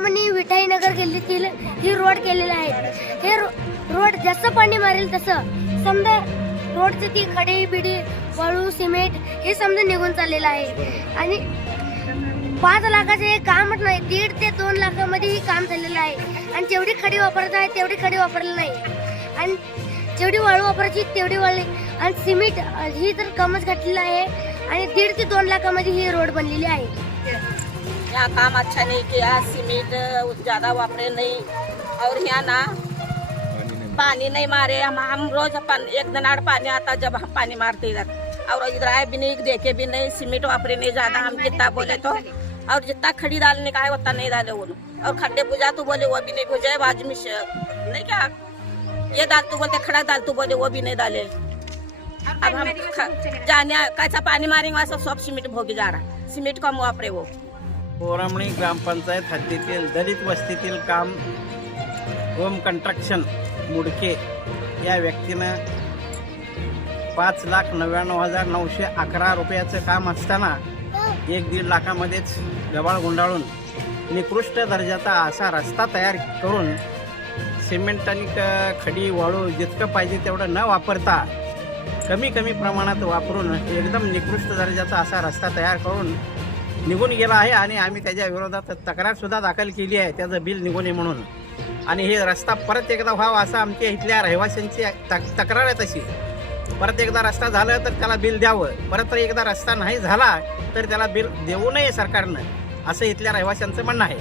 कामांनी विठाईनगर गल्लीतील ही रोड केलेला आहे. हे रोड जसं पाणी मारेल तसं समजा रोडचे ती खडे बिडी वाळू सिमेंट हे समजा निघून चाललेलं आहे. आणि 5 लाखाचे हे कामच नाही, 1.5 ते 2 लाखामध्ये ही काम झालेलं आहे. आणि जेवढी खडी वापरत आहे तेवढी खडी वापरली नाही, आणि जेवढी वाळू वापरायची तेवढी वाळली, आणि सिमेंट ही तर कमच घातलेलं आहे. आणि 1.5 ते 2 लाखामध्ये ही रोड बनलेली आहे. यहाँ काम अच्छा नहीं किया, सीमेंट ज़्यादा वापरे नहीं, और यहाँ ना पानी नहीं मारे. हम रोज एक दिन पानी आता जब हम पानी मारते इधर, और इधर आए भी नहीं, देखे भी नहीं. सीमेंट वापरे नहीं ज़्यादा, हम जितना बोले तो, और जितना खड़ी डालने का है उतना नहीं डाले वो. और खड्डे पूजा तो बोले वो भी नहीं पूजा, बाजू में नहीं क्या ये डाल तू बोलते, खड़ा डाल तू बोले वो भी नहीं डाले. अब हम जाने कैसा पानी मारेंगे वहाँ सब सीमेंट भोगी जा रहा, सीमेंट कम वापरे वो. पोरामणी ग्रामपंचायत हद्दीतील दलित वस्तीतील काम होम कंस्ट्रक्शन मुडके या व्यक्तीनं 5,99,911 रुपयाचं काम असताना 1-1.5 लाखामध्येच गबाळ गुंडाळून निकृष्ट दर्जाचा असा रस्ता तयार करून सिमेंट आणि खडी वाळू जितकं पाहिजे तेवढं न वापरता कमी प्रमाणात वापरून एकदम निकृष्ट दर्जाचा असा रस्ता तयार करून निघून गेला आहे. आणि आम्ही त्याच्या विरोधात तक्रारसुद्धा दाखल केली आहे, त्याचं बिल निघून नये म्हणून. आणि हे रस्ता परत एकदा व्हावा असं आमच्या इथल्या रहिवाशांची तक्रार आहे. तशी परत एकदा रस्ता झाला तर त्याला बिल द्यावं, परत एकदा रस्ता नाही झाला तर त्याला बिल देऊ नये सरकारनं, असं इथल्या रहिवाशांचं म्हणणं आहे.